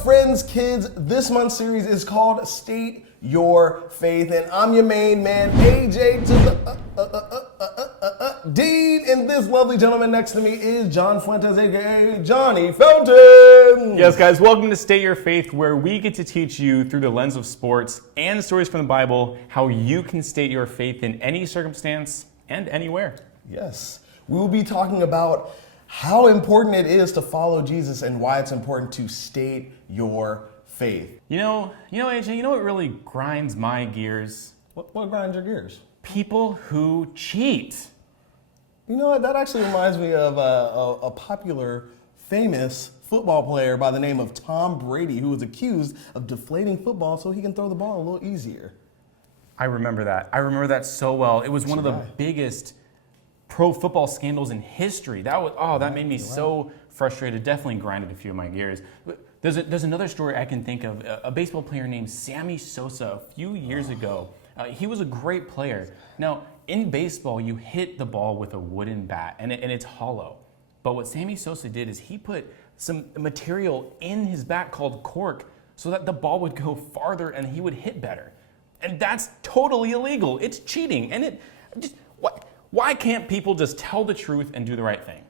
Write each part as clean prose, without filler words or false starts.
up, friends, kids? This month's series is called State Your Faith, and I'm your main man, AJ to the Dean, and this lovely gentleman next to me is John Fuentes, aka Johnny Fountain. Yes, guys, welcome to State Your Faith, where we get to teach you through the lens of sports and stories from the Bible how you can state your faith in any circumstance and anywhere. Yes, we will be talking about how important it is to follow Jesus and why it's important to state your faith. You know, AJ, you know what really grinds my gears? What grinds your gears? People who cheat. You know what, that actually reminds me of a popular, famous football player by the name of Tom Brady, who was accused of deflating football so he can throw the ball a little easier. I remember that. I remember that so well. It was one of the biggest pro football scandals in history. That made me so frustrated. Definitely grinded a few of my gears. There's another story I can think of. A baseball player named Sammy Sosa a few years ago. He was a great player. Now, in baseball, you hit the ball with a wooden bat, and it's hollow. But what Sammy Sosa did is he put some material in his bat called cork so that the ball would go farther and he would hit better. And that's totally illegal. It's cheating. And why can't people just tell the truth and do the right thing?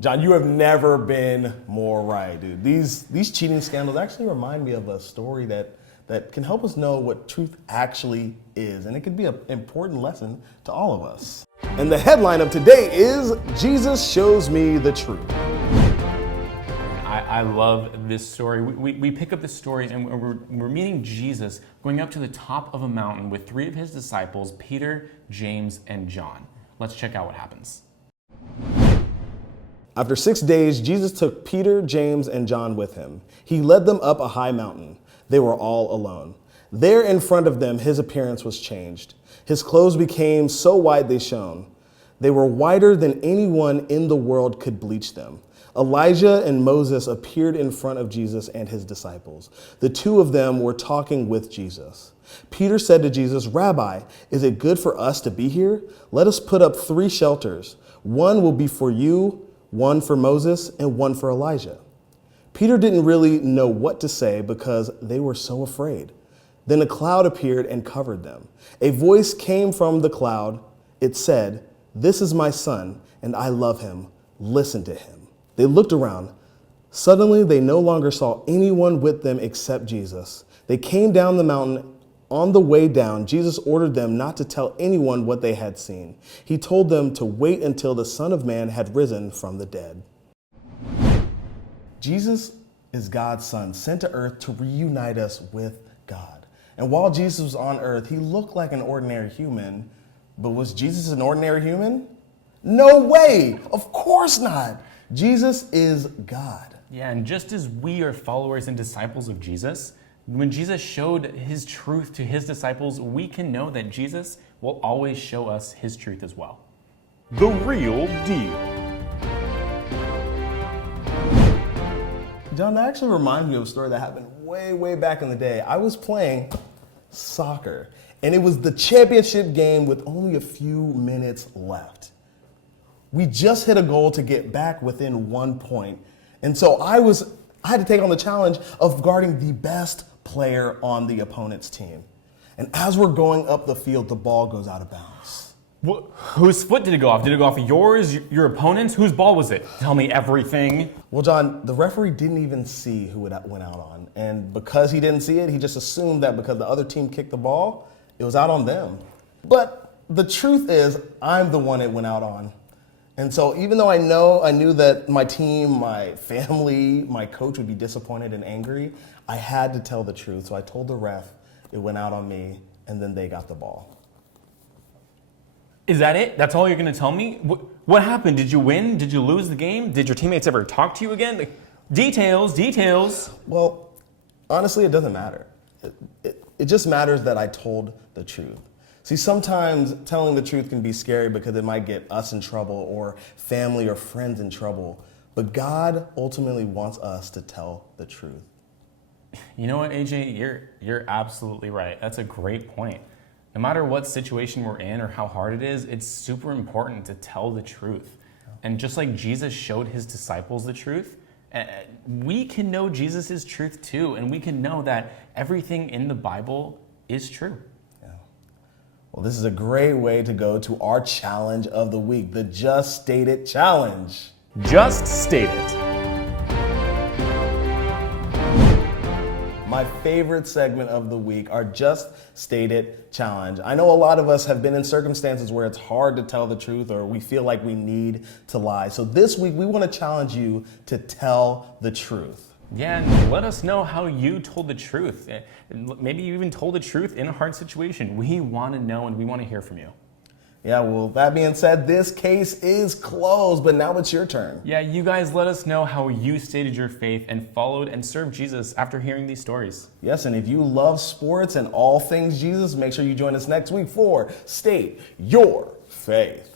John, you have never been more right, dude. These cheating scandals actually remind me of a story that can help us know what truth actually is. And it could be an important lesson to all of us. And the headline of today is, Jesus Shows Me the Truth. I love this story. We pick up this story and we're meeting Jesus going up to the top of a mountain with three of his disciples, Peter, James, and John. Let's check out what happens. After 6 days, Jesus took Peter, James, and John with him. He led them up a high mountain. They were all alone. There in front of them, his appearance was changed. His clothes became so white they shone. They were whiter than anyone in the world could bleach them. Elijah and Moses appeared in front of Jesus and his disciples. The two of them were talking with Jesus. Peter said to Jesus, "Rabbi, is it good for us to be here? Let us put up 3 shelters. One will be for you, one for Moses, and one for Elijah." Peter didn't really know what to say because they were so afraid. Then a cloud appeared and covered them. A voice came from the cloud. It said, "This is my son, and I love him. Listen to him." They looked around. Suddenly, they no longer saw anyone with them except Jesus. They came down the mountain. On the way down, Jesus ordered them not to tell anyone what they had seen. He told them to wait until the Son of Man had risen from the dead. Jesus is God's son, sent to earth to reunite us with God. And while Jesus was on earth, he looked like an ordinary human. But was Jesus an ordinary human? No way! Of course not! Jesus is God. Yeah, and just as we are followers and disciples of Jesus, when Jesus showed his truth to his disciples, we can know that Jesus will always show us his truth as well. The real deal. John, that actually reminds me of a story that happened way back in the day. I was playing soccer, and it was the championship game with only a few minutes left. We just hit a goal to get back within 1 point. And so I had to take on the challenge of guarding the best player on the opponent's team. And as we're going up the field, the ball goes out of bounds. Whose foot did it go off? Did it go off yours, your opponent's? Whose ball was it? Tell me everything. Well, John, the referee didn't even see who it went out on. And because he didn't see it, he just assumed that because the other team kicked the ball, it was out on them. But the truth is, I'm the one it went out on. And so even though I knew that my team, my family, my coach would be disappointed and angry, I had to tell the truth. So I told the ref it went out on me, and then they got the ball. Is that it? That's all you're going to tell me? What happened? Did you win? Did you lose the game? Did your teammates ever talk to you again? Details. Well, honestly, it doesn't matter. It just matters that I told the truth. See, sometimes telling the truth can be scary because it might get us in trouble or family or friends in trouble. But God ultimately wants us to tell the truth. You know what, AJ? You're absolutely right. That's a great point. No matter what situation we're in or how hard it is, it's super important to tell the truth. And just like Jesus showed his disciples the truth, we can know Jesus is truth too, and we can know that everything in the Bible is true. Well, this is a great way to go to our challenge of the week, the Just State It Challenge. Just state it. My favorite segment of the week, our Just State It Challenge. I know a lot of us have been in circumstances where it's hard to tell the truth or we feel like we need to lie. So this week, we want to challenge you to tell the truth. Yeah, and let us know how you told the truth. Maybe you even told the truth in a hard situation. We want to know and we want to hear from you. Yeah, well, that being said, this case is closed, but now it's your turn. Yeah, you guys let us know how you stated your faith and followed and served Jesus after hearing these stories. Yes, and if you love sports and all things Jesus, make sure you join us next week for State Your Faith.